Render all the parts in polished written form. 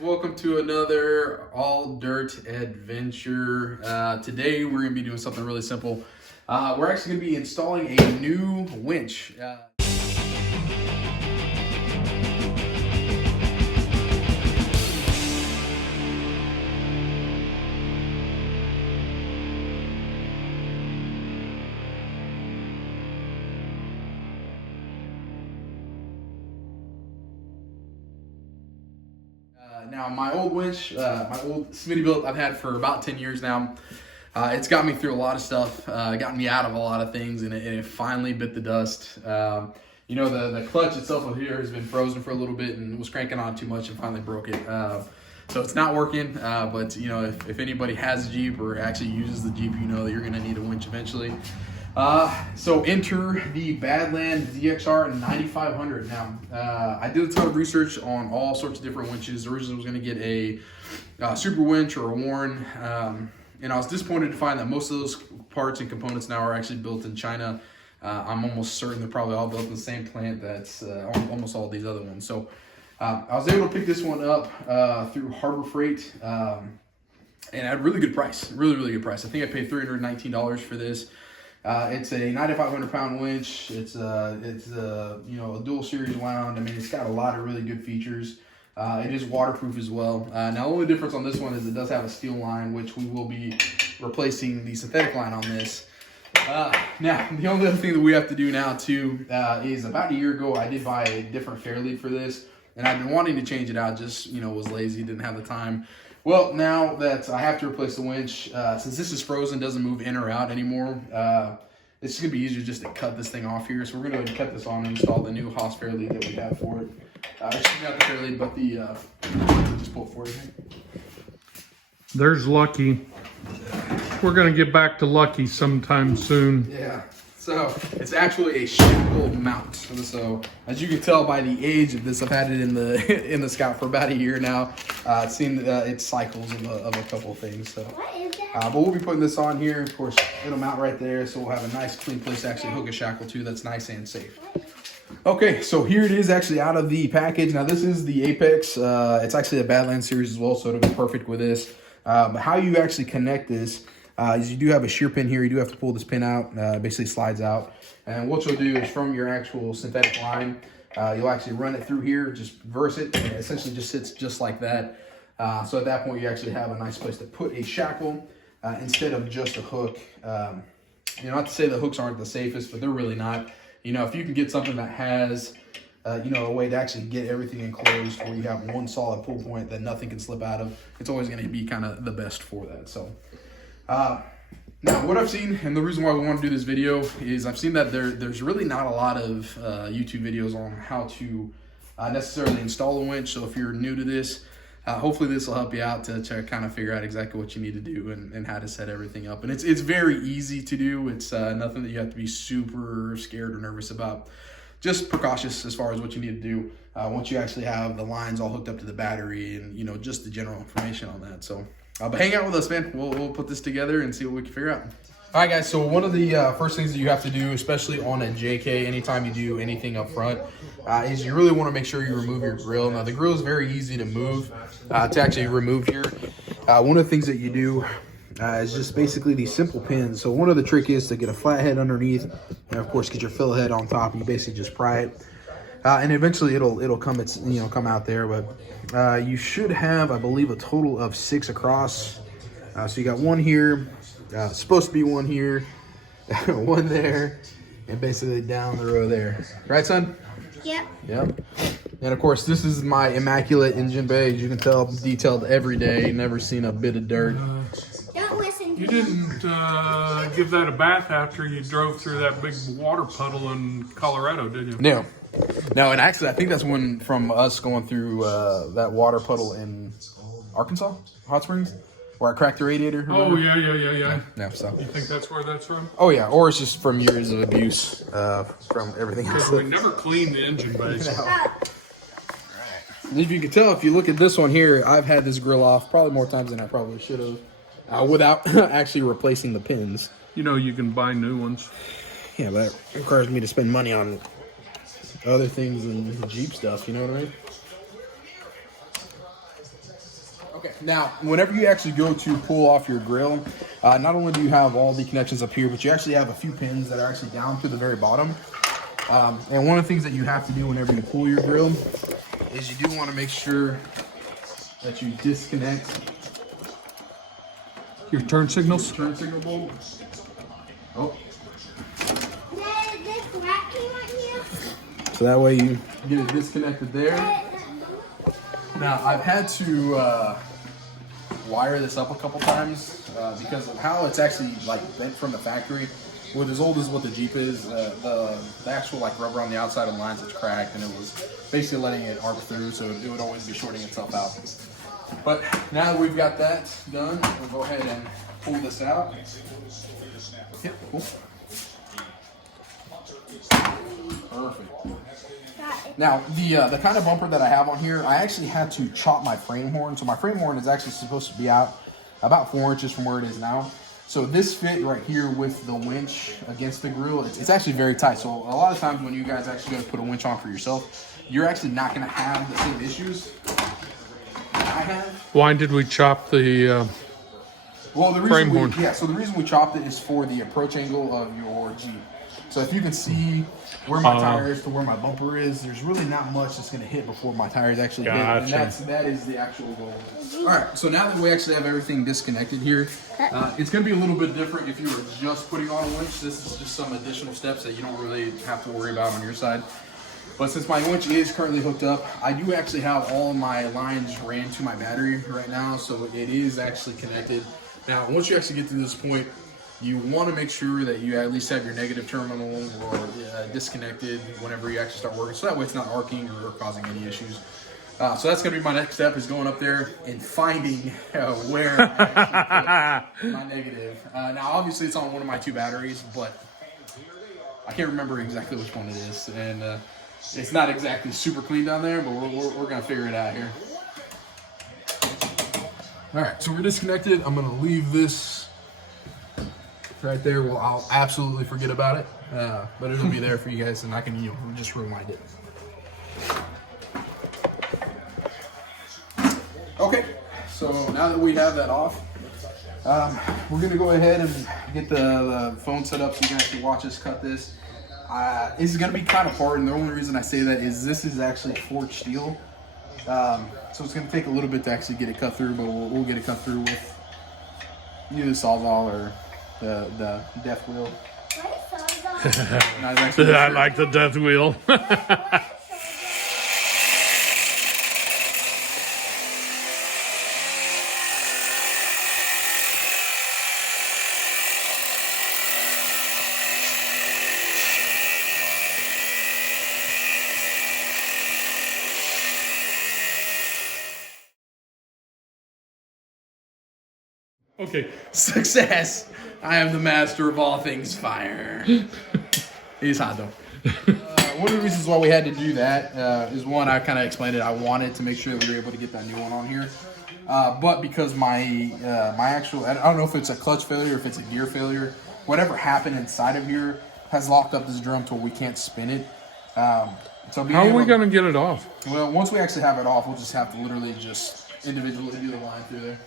Welcome to another all dirt adventure. Today we're going to be doing something really simple. We're actually going to be installing a new winch. Now my old winch, my old Smittybilt I've had for about 10 years now. It's got me through a lot of stuff, gotten me out of a lot of things, and it finally bit the dust. You know, the clutch itself up here has been frozen for a little bit and was cranking on too much and finally broke it. So it's not working, but you know, if anybody has a Jeep or actually uses the Jeep, you know that you're gonna need a winch eventually. So enter the Badlands DXR 9500. Now, I did a ton of research on all sorts of different winches. Originally was going to get a super winch or a Warren, and I was disappointed to find that most of those parts and components now are actually built in China. I'm almost certain they're probably all built in the same plant that's almost all these other ones. So I was able to pick this one up through Harbor Freight, and at a really good price, really good price. I think I paid $319 for this. It's a 9,500 pound winch. It's you know, a dual series wound. I mean, it's got a lot of really good features. It is waterproof as well. Now, the only difference on this one is it does have a steel line, which we will be replacing the synthetic line on this. Now, the only other thing that we have to do now too is about a year ago, I did buy a different fair lead for this, and I've been wanting to change it out. Just, you know, was lazy, didn't have the time. Well, now that I have to replace the winch, since this is frozen, doesn't move in or out anymore, it's going to be easier just to cut this thing off here. So we're going to cut this on and install the new Haas fairlead that we have for it. Actually, not the fairlead, but the, just pull it for you. There's Lucky. We're going to get back to Lucky sometime soon. Yeah. So it's actually a shackle mount. So as you can tell by the age of this, I've had it in the Scout for about a year now. It's seen its cycles of a couple of things. So, but we'll be putting this on here. Of course, it'll mount right there, so we'll have a nice clean place to actually hook a shackle to. That's nice and safe. Okay, so here it is actually out of the package. Now this is the Apex. It's actually a Badlands series as well, so it'll be perfect with this. But how you actually connect this is you do have a shear pin here. You do have to pull this pin out. Basically slides out. And what you'll do is from your actual synthetic line, you'll actually run it through here, just verse it, and it essentially just sits just like that. So at that point, you actually have a nice place to put a shackle instead of just a hook. You know, not to say the hooks aren't the safest, but they're really not. You know, if you can get something that has, you know, a way to actually get everything enclosed where you have one solid pull point that nothing can slip out of, it's always going to be kind of the best for that. So, now what I've seen, and the reason why we want to do this video is I've seen that there's really not a lot of YouTube videos on how to necessarily install a winch. So if you're new to this, hopefully this will help you out to kind of figure out exactly what you need to do and how to set everything up. And it's very easy to do. It's nothing that you have to be super scared or nervous about. Just precautious as far as what you need to do once you actually have the lines all hooked up to the battery and, you know, just the general information on that. So, but hang out with us, man. We'll put this together and see what we can figure out. All right, guys, so one of the first things that you have to do, especially on a JK, anytime you do anything up front, is you really want to make sure you remove your grill. Now, the grill is very easy to move, to actually remove here. One of the things that you do is just basically these simple pins. So one of the trick is to get a flat head underneath, and of course, get your fill head on top. You basically just pry it, and eventually it'll come. Come out there. But you should have, I believe, a total of 6 across. So you got one here. Supposed to be one here, one there, and basically down the row there. Right, son? Yep. Yep. And of course, this is my immaculate engine bay. As you can tell, detailed every day. Never seen a bit of dirt. Don't listen to You didn't give that a bath after you drove through that big water puddle in Colorado, did you? No. No, and actually, I think that's one from us going through that water puddle in Arkansas, Hot Springs, where I cracked the radiator. Oh, yeah. Yeah, so. You think that's where that's from? Oh, yeah, or it's just from years of abuse from everything else. Because we never cleaned the engine bays. If you can tell, if you look at this one here, I've had this grill off probably more times than I probably should have without actually replacing the pins. You know, you can buy new ones. Yeah, but that requires me to spend money on other things than Jeep stuff, you know what I mean? Okay, now whenever you actually go to pull off your grill, not only do you have all the connections up here, but you actually have a few pins that are actually down to the very bottom. And one of the things that you have to do whenever you pull your grill is you do want to make sure that you disconnect Your turn signals? turn signal bolt. Oh. So that way you get it disconnected there. Now I've had to wire this up a couple times because of how it's actually like bent from the factory. With as old as what the Jeep is, the actual like rubber on the outside of the lines is cracked, and it was basically letting it arc through, so it would always be shorting itself out. But now that we've got that done, we'll go ahead and pull this out. Yep, cool. Perfect. Now, the kind of bumper that I have on here, I actually had to chop my frame horn. So my frame horn is actually supposed to be out about 4 inches from where it is now. So this fit right here with the winch against the grill, it's actually very tight. So a lot of times when you guys actually go to put a winch on for yourself, you're actually not going to have the same issues that I have. Why did we chop the Well, the frame reason horn? yeah, so the reason we chopped it is for the approach angle of your Jeep. So if you can see where my tire is to where my bumper is, there's really not much that's going to hit before my tires actually hit. And that is the actual goal. All right, so now that we actually have everything disconnected here, it's going to be a little bit different if you were just putting on a winch. This is just some additional steps that you don't really have to worry about on your side. But since my winch is currently hooked up, I do actually have all my lines ran to my battery right now, so it is actually connected. Now, once you actually get to this point, you want to make sure that you at least have your negative terminal or disconnected whenever you actually start working, so that way it's not arcing or causing any issues. So that's going to be my next step, is going up there and finding where I actually put my negative. Now, obviously, it's on one of my 2 batteries, but I can't remember exactly which one it is. And it's not exactly super clean down there, but we're going to figure it out here. All right, so we're disconnected. I'm going to leave this right there. Well, I'll absolutely forget about it, but it'll be there for you guys, and I can just rewind it. Okay, so now that we have that off, we're gonna go ahead and get the phone set up so you can actually watch us cut this. This is gonna be kind of hard, and the only reason I say that is this is actually forged steel, so it's gonna take a little bit to actually get it cut through, but we'll get it cut through with either the Sawzall or the death wheel. I like the death wheel. Okay. Success! I am the master of all things fire. He's hot though. One of the reasons why we had to do that is one, I kind of explained it. I wanted to make sure that we were able to get that new one on here. But because my actual, I don't know if it's a clutch failure, if it's a gear failure, whatever happened inside of here has locked up this drum to where we can't spin it. So how are we going to get it off? Well, once we actually have it off, we'll just have to literally just individually do the line through there.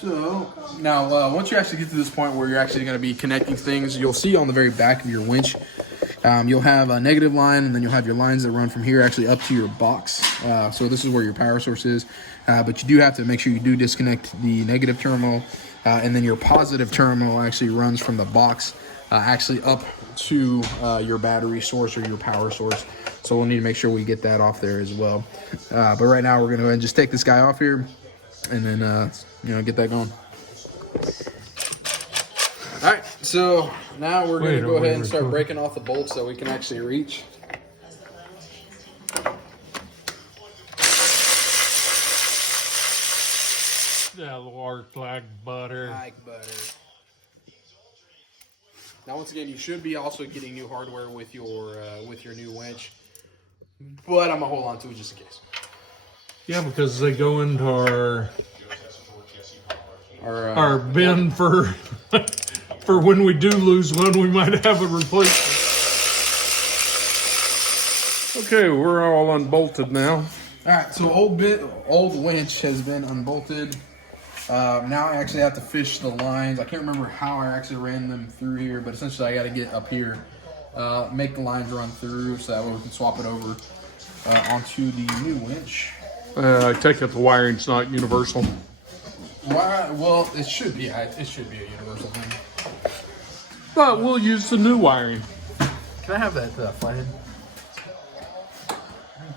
So now, once you actually get to this point where you're actually going to be connecting things, you'll see on the very back of your winch, you'll have a negative line, and then you'll have your lines that run from here actually up to your box. So this is where your power source is. But you do have to make sure you do disconnect the negative terminal, and then your positive terminal actually runs from the box actually up to your battery source or your power source. So we'll need to make sure we get that off there as well. But right now we're going to go ahead and just take this guy off here, and then get that going. All right, so now we're going to go ahead and start breaking off the bolts so we can actually reach. That'll work like butter. Like butter. Now, once again, you should be also getting new hardware with your new winch, but I'm gonna hold on to it just in case. Yeah, because they go into our bin for for when we do lose one, we might have a replacement. Okay, we're all unbolted now. All right, so old winch has been unbolted. Now I actually have to fish the lines. I can't remember how I actually ran them through here, but essentially I got to get up here, make the lines run through so that way we can swap it over onto the new winch. I take it the wiring's not universal. Why? Well, it should be. It should be a universal thing. But we'll use the new wiring. Can I have that flathead?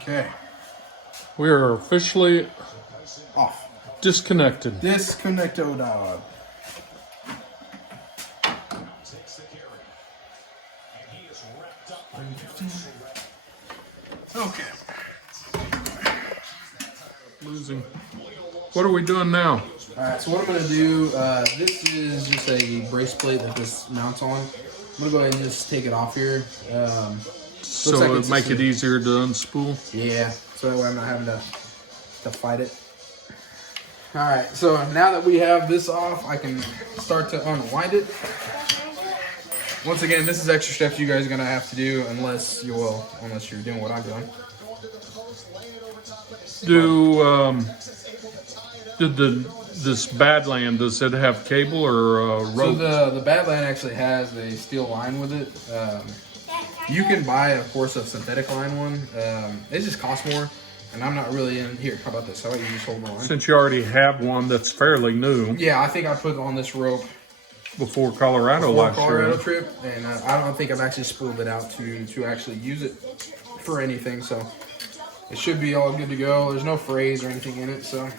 Okay. We are officially Off. disconnected. Disconnecto dog. Okay. Losing. What are we doing now? Alright, so what I'm going to do, this is just a brace plate that this mounts on. I'm going to go ahead and just take it off here. So like it'd make it easier to unspool? Yeah, so that way I'm not having to fight it. Alright, so now that we have this off, I can start to unwind it. Once again, this is extra steps you guys are going to have to do unless you're doing what I'm doing. Did this Badland, does it have cable or rope? So the Badland actually has a steel line with it. You can buy, of course, a synthetic line one. It just costs more, and I'm not really in here. How about this? How about you just hold the line? Since you already have one that's fairly new. Yeah, I think I put on this rope Before Colorado last Colorado year. trip, and I don't think I've actually spooled it out to actually use it for anything. So it should be all good to go. There's no frays or anything in it, so.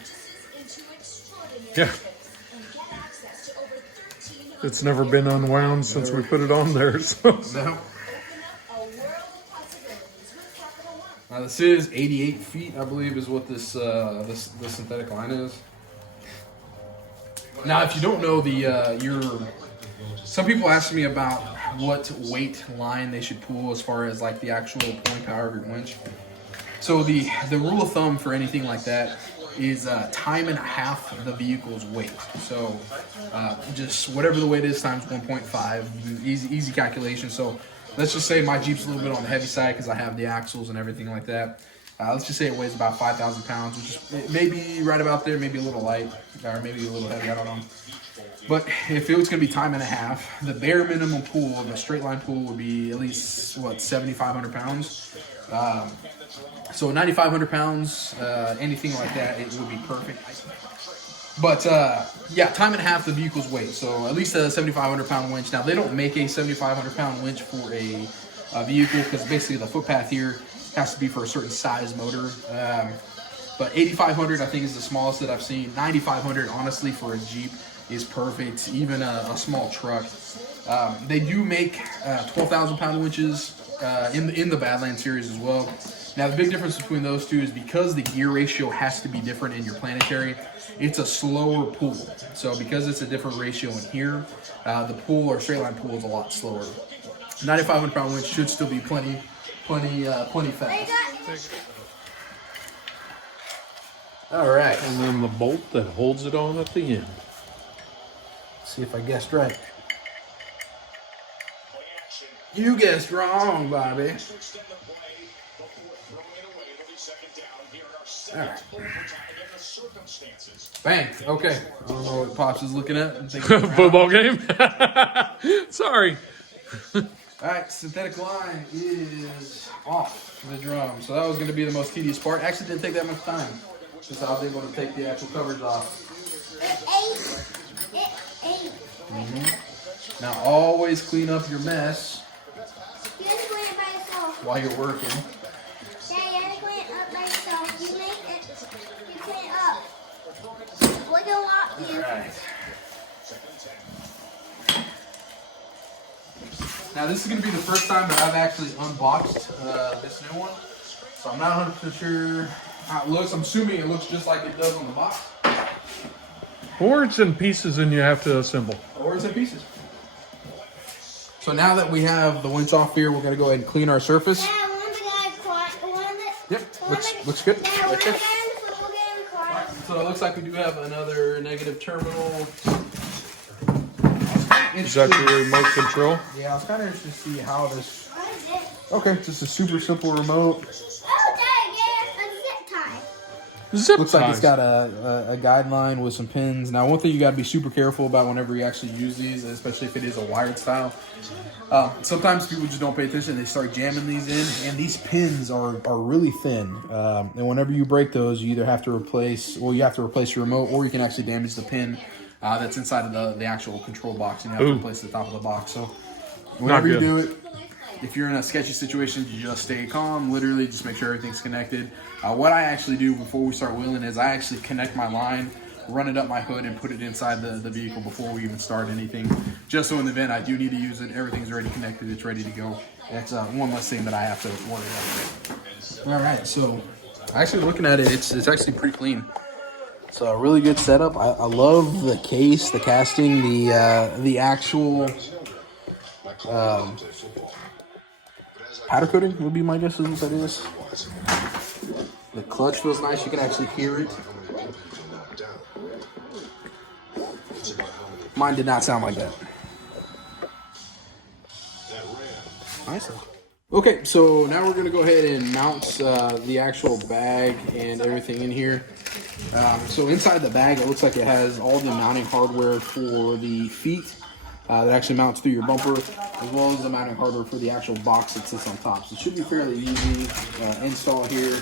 Yeah. It's never been unwound since we put it on there. So. No. This is 88 feet, I believe, is what this synthetic line is. Now, if you don't know some people ask me about what weight line they should pull as far as like the actual pulling power of your winch. So the rule of thumb for anything like that is time and a half the vehicle's weight. So just whatever the weight is times 1.5, easy calculation. So let's just say my Jeep's a little bit on the heavy side because I have the axles and everything like that. Let's just say it weighs about 5,000 pounds, which is maybe right about there, maybe a little light, or maybe a little heavy, I don't know. But if it was going to be time and a half, the bare minimum pool, the straight line pool, would be at least, 7,500 pounds. So 9,500 pounds, anything like that, it would be perfect. But yeah, time and a half the vehicle's weight. So at least a 7,500 pound winch. Now they don't make a 7,500 pound winch for a vehicle because basically the footpath here has to be for a certain size motor. But 8,500 I think is the smallest that I've seen. 9,500 honestly for a Jeep is perfect. Even a small truck. They do make 12,000 pound winches in the Badlands series as well. Now the big difference between those two is because the gear ratio has to be different in your planetary, it's a slower pull. So because it's a different ratio in here, the pull or straight line pull is a lot slower. 9,500 pound winch should still be plenty fast. All right. And then the bolt that holds it on at the end. Let's see if I guessed right. You guessed wrong, Bobby. All right. Bang. Okay. I don't know what Pops is looking at. Football game? Sorry. All right. Synthetic line is off the drum. So that was going to be the most tedious part. Actually didn't take that much time since I was able to take the actual covers off. Mm-hmm. Now always clean up your mess while you're working. Right. Now this is going to be the first time that I've actually unboxed this new one, so I'm not 100% sure how it looks. I'm assuming it looks just like it does on the box. Or it's in pieces and you have to assemble. Or it's in pieces. So now that we have the winch off here, we're going to go ahead and clean our surface. Yep, looks good. Right there. So it looks like we do have another negative terminal. Is that your remote control? Yeah, I was kind of interested to see how this. Okay, just a super simple remote. Oh, Dad, yeah, a zip tie. Zip Looks like it's ties. got a guideline with some pins. Now, one thing you got to be super careful about whenever you actually use these, especially if it is a wired style. Sometimes people just don't pay attention. They start jamming these in, and these pins are really thin. And whenever you break those, you either have to replace, you have to replace your remote, or you can actually damage the pin that's inside of the actual control box, and you have to replace the top of the box. So whenever you do it, if you're in a sketchy situation, you just stay calm. Literally, just make sure everything's connected. What I actually do before we start wheeling is I actually connect my line, run it up my hood, and put it inside the vehicle before we even start anything. Just so in the event I do need to use it, everything's already connected, it's ready to go. That's one less thing that I have to worry about. All right, so actually looking at it, it's actually pretty clean. It's a really good setup. I love the case, the casting, the actual powder coating would be my guess is what that is. The clutch feels nice. You can actually hear it. Mine did not sound like that. Nice. Okay, so now we're going to go ahead and mount the actual bag and everything in here. So inside the bag, it looks like it has all the mounting hardware for the feet that actually mounts through your bumper, as well as the mounting hardware for the actual box that sits on top. So it should be fairly easy install here.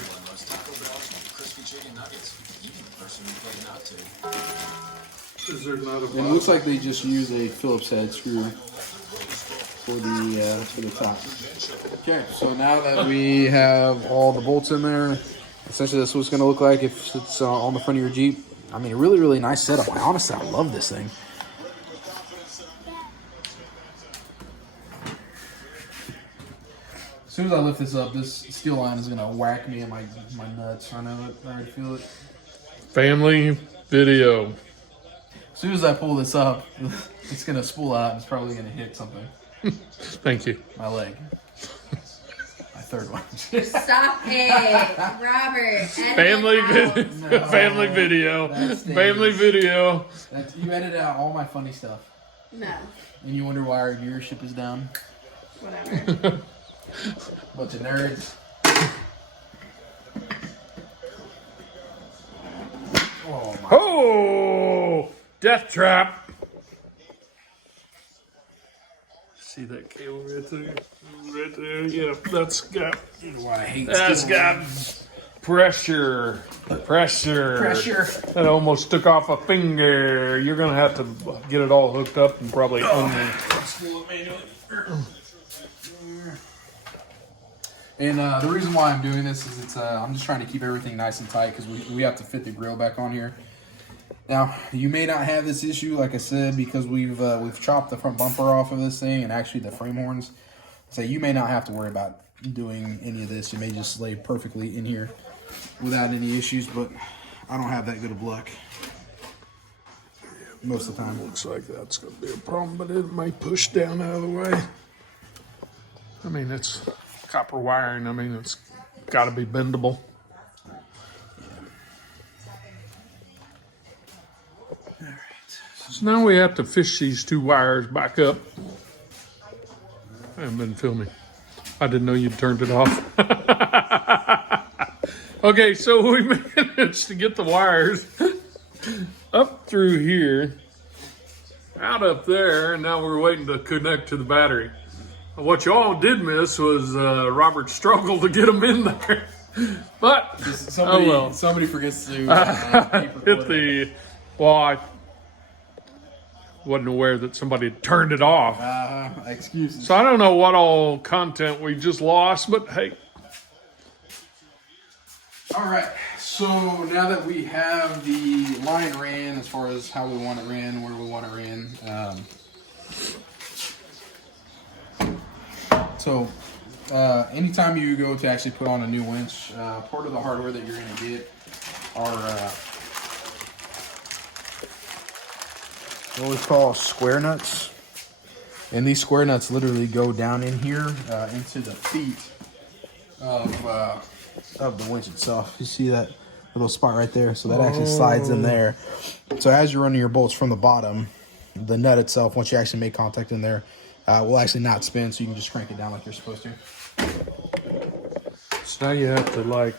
And it looks like they just use a Phillips head screw for the top. Okay, so now that we have all the bolts in there, essentially that's what it's going to look like if it's on the front of your Jeep. I mean, a really, really nice setup. Honestly, I love this thing. As soon as I lift this up, this steel line is going to whack me in my nuts. I know it. I already feel it. Family video. As soon as I pull this up, it's going to spool out and it's probably going to hit something. Thank you. My leg. My third one. Stop it, Robert. Family video. No, Family video. Family video. You edited out all my funny stuff. No, And you wonder why our viewership is down? whatever. Bunch of nerds. Oh my. Oh! Death trap. See that cable right there? Right there. Yeah, that's got. Why I hate That's steel got pressure. Pressure. That almost took off a finger. You're gonna have to get it all hooked up and probably And the reason why I'm doing this is I'm just trying to keep everything nice and tight because we have to fit the grill back on here. Now, you may not have this issue, like I said, because we've chopped the front bumper off of this thing and actually the frame horns. So you may not have to worry about doing any of this. You may just lay perfectly in here without any issues, but I don't have that good of luck most of the time. Looks like that's going to be a problem, but it might push down out of the way. I mean, it's copper wiring. I mean, it's got to be bendable. All right. So now we have to fish these two wires back up. I haven't been filming. I didn't know you'd turned it off. Okay, so we managed to get the wires up through here, out up there, and now we're waiting to connect to the battery. What y'all did miss was Robert's struggle to get them in there. But, Somebody forgets to hit the, well, I wasn't aware that somebody had turned it off. Excuses. So I don't know what all content we just lost, but hey. All right, so now that we have the line ran as far as how we want it ran, where we want it ran, anytime you go to actually put on a new winch, part of the hardware that you're going to get are what we call square nuts. And these square nuts literally go down in here into the feet of the winch itself. You see that little spot right there? So that actually slides in there. So as you're running your bolts from the bottom, the nut itself, once you actually make contact in there, will actually not spin, so you can just crank it down like you're supposed to. So now you have to like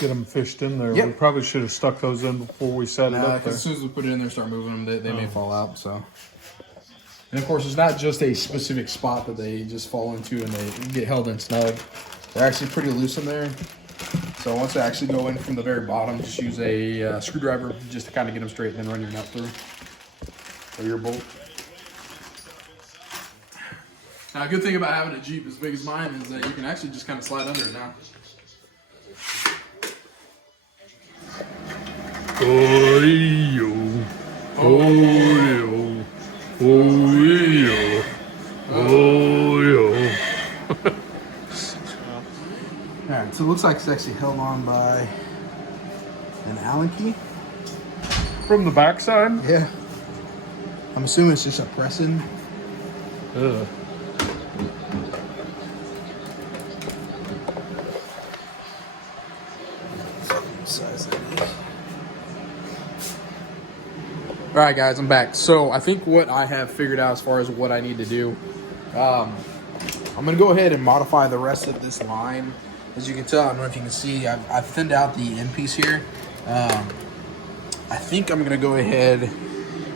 get them fished in there. Yep. We probably should have stuck those in before we set it up there. Because as soon as we put it in there, start moving them, they may fall out. So, and of course, it's not just a specific spot that they just fall into and they get held in snug. They're actually pretty loose in there. So once I actually go in from the very bottom, just use a screwdriver just to kind of get them straight, and then run your nut through or your bolt. Now, a good thing about having a Jeep as big as mine is that you can actually just kind of slide under it now. Oh-yo, oh-yo, oh-yo, oh-yo. Alright, so it looks like it's actually held on by an Allen key. From the backside? Yeah. I'm assuming it's just a pressing. Ugh. Alright guys, I'm back. So I think what I have figured out as far as what I need to do, I'm going to go ahead and modify the rest of this line. As you can tell, I don't know if you can see, I've thinned out the end piece here. I think I'm going to go ahead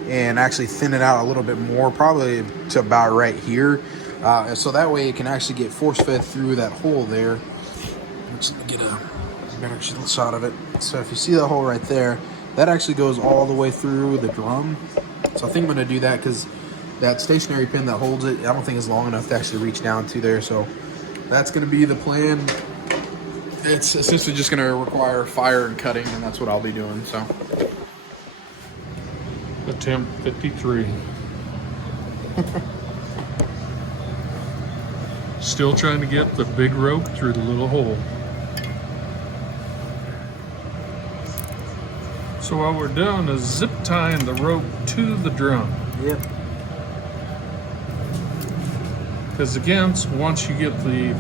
and actually thin it out a little bit more, probably to about right here. So that way it can actually get force fed through that hole there. Let's get a better shot of it. So if you see the hole right there, that actually goes all the way through the drum. So I think I'm going to do that because that stationary pin that holds it, I don't think is long enough to actually reach down to there. So that's going to be the plan. It's essentially just going to require fire and cutting, and that's what I'll be doing. So Attempt 53. Still trying to get the big rope through the little hole. So what we're doing is zip tying the rope to the drum. Yep. Because again, once you get the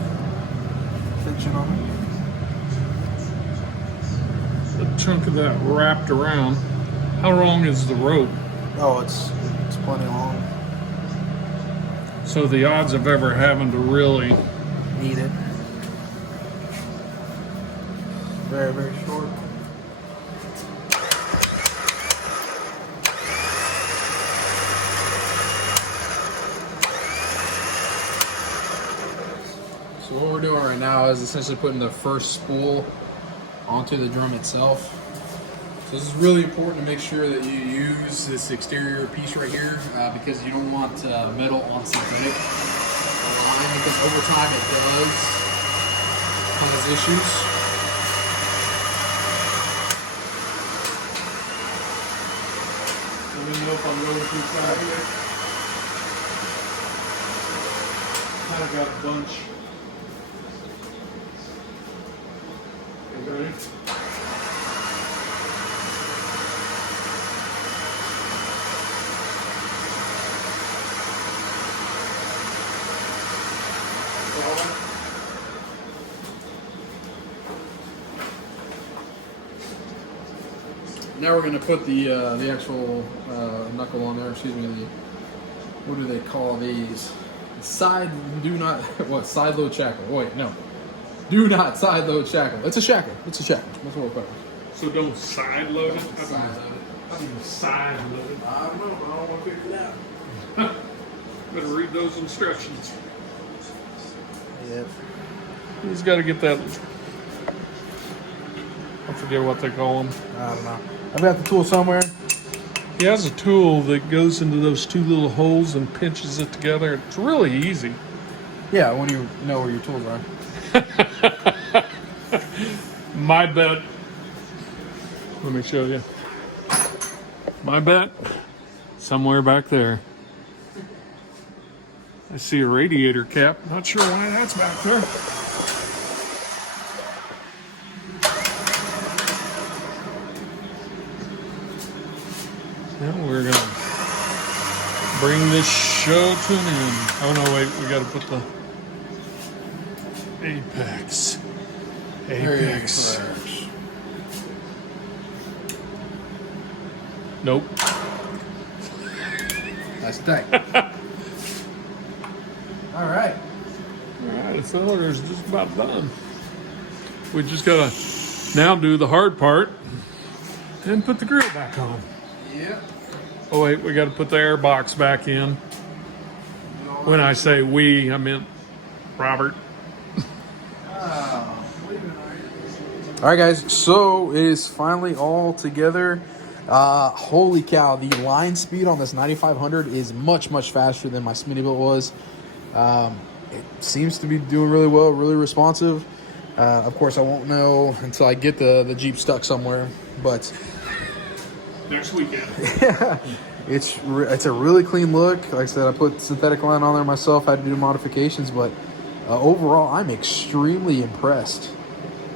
Friction on chunk of that wrapped around, how long is the rope? Oh, it's plenty long. So the odds of ever having to really Need it. Very, very short. So what we're doing right now is essentially putting the first spool onto the drum itself. So this is really important to make sure that you use this exterior piece right here because you don't want metal on synthetic line, because over time it does cause issues. Let me know if I'm going too far here. Kind of got a bunch. Okay. Now we're going to put the actual knuckle on there. Excuse me. What do they call these? Side load shackle. Wait, no. Do not side load shackle. It's a shackle. It's a shackle. That's what we're putting. So don't side load it? Side load it. How do you side load it? I don't know, but I don't want to figure it out. Better read those instructions. Yep. He's got to get that. I forget what they call them. I don't know. I've got the tool somewhere. He has a tool that goes into those two little holes and pinches it together. It's really easy. Yeah, when you know where your tools are. My bet. Let me show you. My bet. Somewhere back there. I see a radiator cap. Not sure why that's back there. Now we're gonna bring this show to an end. Oh no, wait, we gotta put the apex. Apex. Nope. That's tight. All right. All right, the filler is just about done. We just gotta Now do the hard part and put the grill back on. Yeah. Oh wait, we got to put the air box back in. When I say we, I meant Robert. All right, guys. So it is finally all together. Holy cow! The line speed on this 9500 is much faster than my Smittybilt was. It seems to be doing really well, really responsive. Of course, I won't know until I get the Jeep stuck somewhere, but Next weekend. it's a really clean look. Like I said, I put synthetic line on there myself. I had to do modifications, but overall, I'm extremely impressed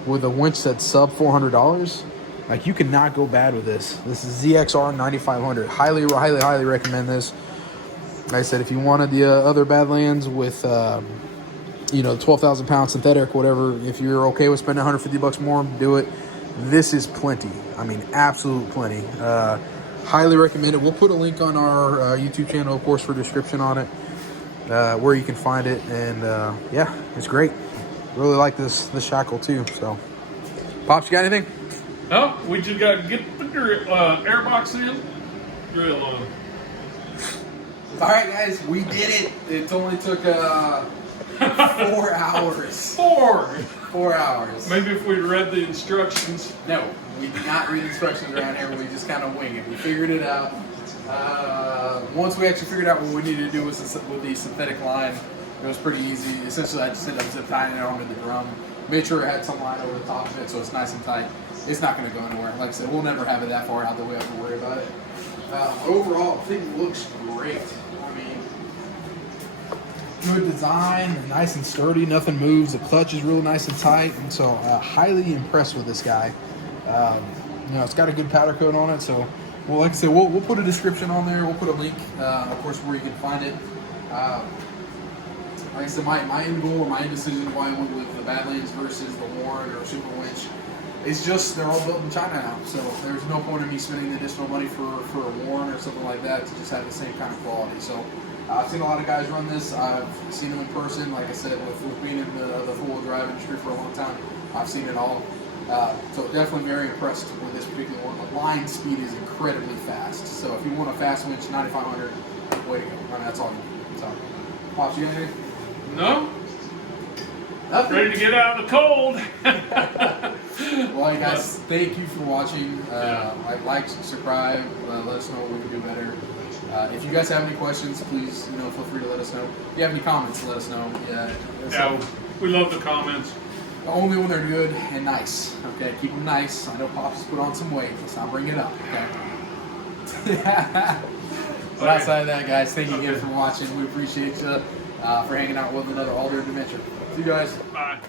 with a winch that's sub $400. Like, you cannot go bad with this. This is ZXR 9500. Highly recommend this. Like I said, if you wanted the other Badlands with, 12,000 pound synthetic, whatever, if you're okay with spending $150 more, do it. This is plenty. I mean, absolute plenty. Highly recommend it. We'll put a link on our YouTube channel, of course, for description on it, where you can find it. And yeah, it's great. Really like this shackle too. So, Pops, you got anything? No, we just got to get the air box in. Grill on. All right, guys, we did it. It only took 4 hours. 4 hours. Maybe if we'd read the instructions. No, we did not read instructions around here. We just kind of wing it. We figured it out. Once we actually figured out what we needed to do with the synthetic line, it was pretty easy. Essentially, I just ended up zip tying it onto the drum. Made sure it had some line over the top of it, so it's nice and tight. It's not going to go anywhere. Like I said, we'll never have it that far out that we have to worry about it. Overall, the thing looks great. I mean, good design, nice and sturdy, nothing moves. The clutch is real nice and tight, and so highly impressed with this guy. It's got a good powder coat on it, so well, like I said, we'll put a description on there. We'll put a link, of course, where you can find it. Like I said, my end goal or my end decision why I went with the Badlands versus the Warren or Super Winch is just they're all built in China now, so there's no point in me spending the additional money for a Warren or something like that to just have the same kind of quality. So I've seen a lot of guys run this. I've seen them in person. Like I said, with being in the four-wheel drive industry for a long time, I've seen it all. So definitely very impressed with this particular one. The line speed is incredibly fast. So if you want a fast winch, 9500, way to go. I mean, that's all you need. So, Pops, you got anything? No? Nothing. Ready to get out of the cold. Well, guys, thank you for watching. Like, subscribe, let us know what we can do better. If you guys have any questions, please, feel free to let us know. If you have any comments, let us know. Yeah, we love the comments. Only when they're good and nice. Okay, keep them nice. I know Pops put on some weight. Let's not bring it up. Okay. But outside of that, guys, thank you again for watching. We appreciate you for hanging out with another All Dirt Adventure. See you guys. Bye.